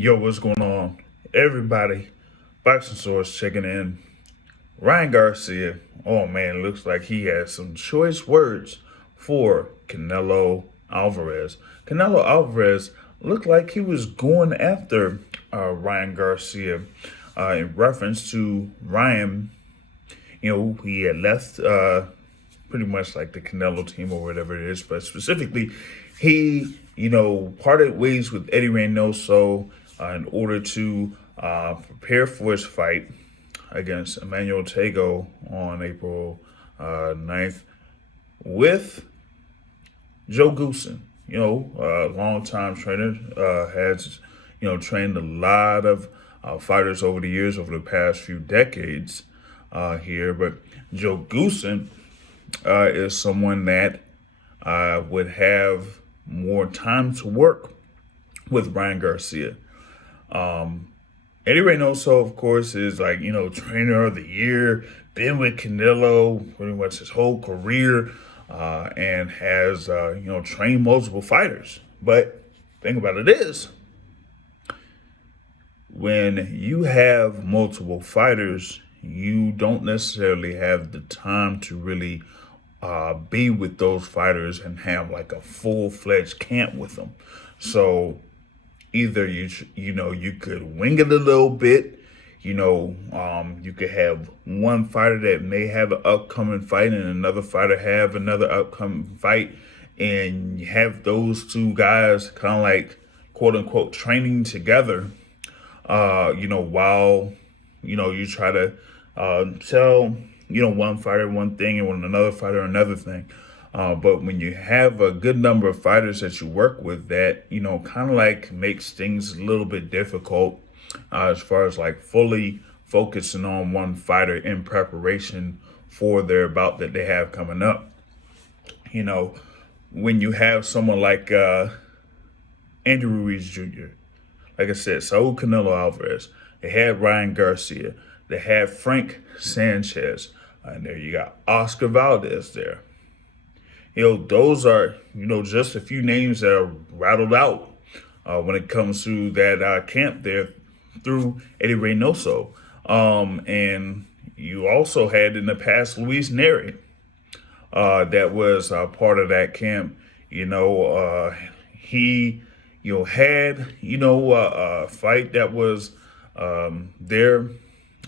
Yo, what's going on? Everybody, Boxing Source checking in. Ryan Garcia, oh man, looks like he has some choice words for Canelo Alvarez. Canelo Alvarez looked like he was going after Ryan Garcia in reference to Ryan. He had left pretty much like the Canelo team or whatever it is, but specifically, he, parted ways with Eddie Reynoso in order to prepare for his fight against Emmanuel Tego on April 9th with Joe Goosen. Long-time trainer, has, trained a lot of fighters over the years, over the past few decades here. But Joe Goosen is someone that would have more time to work with Ryan Garcia. Eddie Reynoso, of course, is trainer of the year, been with Canelo pretty much his whole career, and has, trained multiple fighters. But the thing about it is, when you have multiple fighters, you don't necessarily have the time to really be with those fighters and have like a full-fledged camp with them. So either you could wing it a little bit. You could have one fighter that may have an upcoming fight and another fighter have another upcoming fight, and you have those two guys kind of like quote unquote training together. While you try to tell one fighter one thing and when another fighter another thing. But when you have a good number of fighters that you work with, that, kind of like makes things a little bit difficult as far as like fully focusing on one fighter in preparation for their bout that they have coming up. When you have someone like Andrew Ruiz Jr., like I said, Saul Canelo Alvarez, they had Ryan Garcia, they had Frank Sanchez, and there you got Oscar Valdez there. Those are, just a few names that are rattled out when it comes to that camp there through Eddie Reynoso. And you also had in the past Luis Neri that was part of that camp. He, had, a fight that was there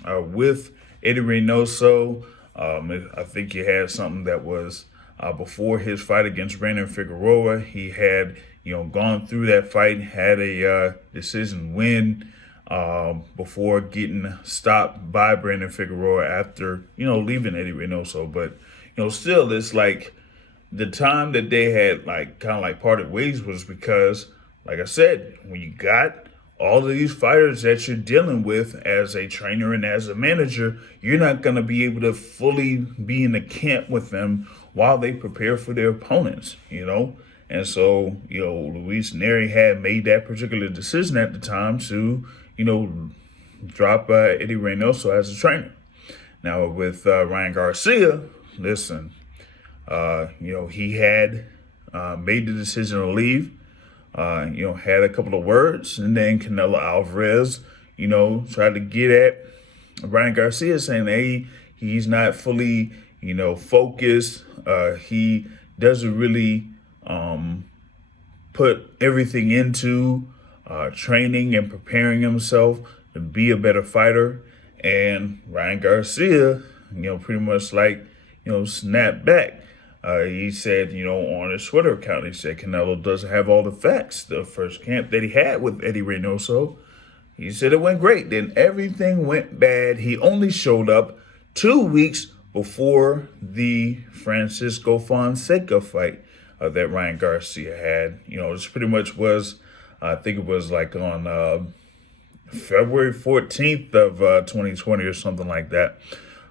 with Eddie Reynoso. I think he had something that was before his fight against Brandon Figueroa. He had, gone through that fight, had a decision win before getting stopped by Brandon Figueroa after, leaving Eddie Reynoso. But, still, it's like the time that they had kind of parted ways was because, like I said, when you got all of these fighters that you're dealing with as a trainer and as a manager, you're not going to be able to fully be in the camp with them while they prepare for their opponents, And so, Luis Neri had made that particular decision at the time to, drop Eddie Reynoso as a trainer. Now, with Ryan Garcia, listen, he had made the decision to leave. Had a couple of words, and then Canelo Alvarez, tried to get at Ryan Garcia, saying, hey, he's not fully, focused. He doesn't really put everything into training and preparing himself to be a better fighter. And Ryan Garcia, pretty much snapped back. He said, on his Twitter account, he said Canelo doesn't have all the facts. The first camp that he had with Eddie Reynoso, he said it went great. Then everything went bad. He only showed up 2 weeks before the Francisco Fonseca fight that Ryan Garcia had. This pretty much was, I think it was on February 14th of 2020 or something like that.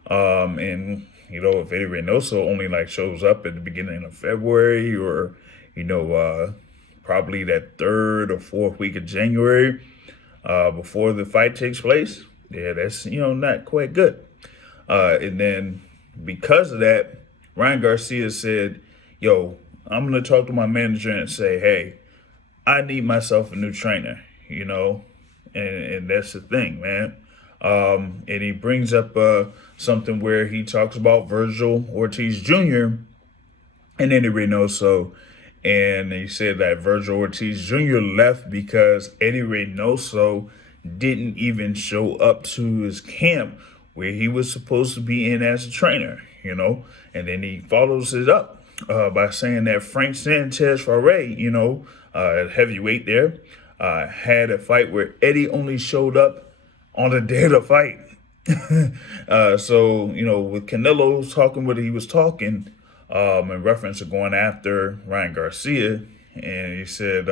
And if Eddie Reynoso only shows up at the beginning of February or, probably that third or fourth week of January before the fight takes place, yeah, that's, not quite good. And then because of that, Ryan Garcia said, I'm going to talk to my manager and say, hey, I need myself a new trainer. and that's the thing, man. And he brings up something where he talks about Virgil Ortiz Jr. and Eddie Reynoso. And he said that Virgil Ortiz Jr. left because Eddie Reynoso didn't even show up to his camp where he was supposed to be in as a trainer. And then he follows it up by saying that Frank Sanchez Farray, at heavyweight there, had a fight where Eddie only showed up on the day of the fight. So, with Canelo talking what he was talking, in reference to going after Ryan Garcia, and he said,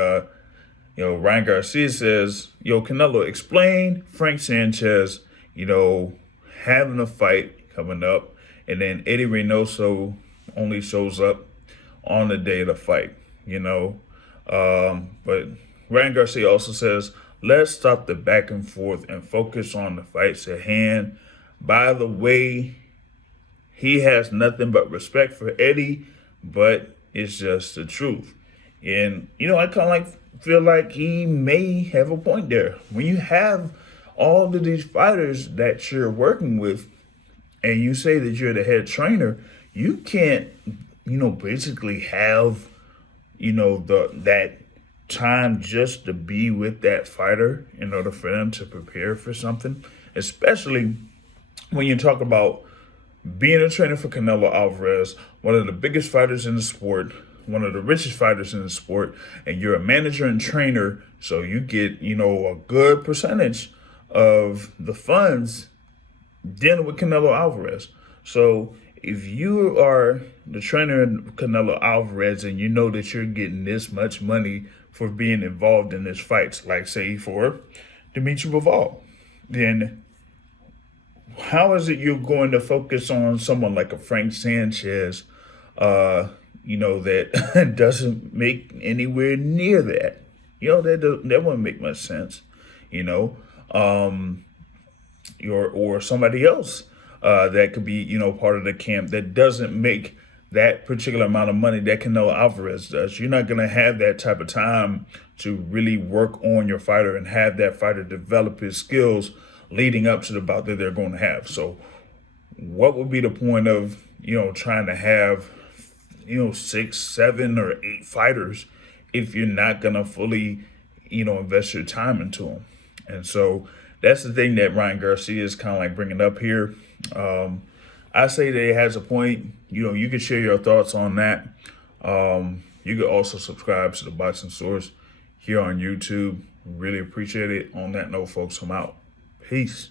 Ryan Garcia says, Canelo, explain Frank Sanchez, having a fight coming up, and then Eddie Reynoso only shows up on the day of the fight, But Ryan Garcia also says, let's stop the back and forth and focus on the fights at hand. By the way, he has nothing but respect for Eddie, but it's just the truth. And, I kind of feel like he may have a point there. When you have all of these fighters that you're working with and you say that you're the head trainer, you can't, basically have, that time just to be with that fighter in order for them to prepare for something, especially when you talk about being a trainer for Canelo Alvarez, one of the biggest fighters in the sport, one of the richest fighters in the sport, and you're a manager and trainer, so you get, a good percentage of the funds dealing with Canelo Alvarez. So if you are the trainer of Canelo Alvarez and you know that you're getting this much money for being involved in this fights, like say for Dimitri Bivol, then how is it you're going to focus on someone like a Frank Sanchez, that doesn't make anywhere near that? That wouldn't make much sense, or somebody else that could be, part of the camp that doesn't make that particular amount of money that Canelo Alvarez does. You're not going to have that type of time to really work on your fighter and have that fighter develop his skills leading up to the bout that they're going to have. So what would be the point of, trying to have, 6, 7, or 8 fighters if you're not going to fully, invest your time into them? And so that's the thing that Ryan Garcia is kind of like bringing up here. I say that it has a point. You can share your thoughts on that. You can also subscribe to the Boxing Source here on YouTube. Really appreciate it. On that note, folks, I'm out. Peace.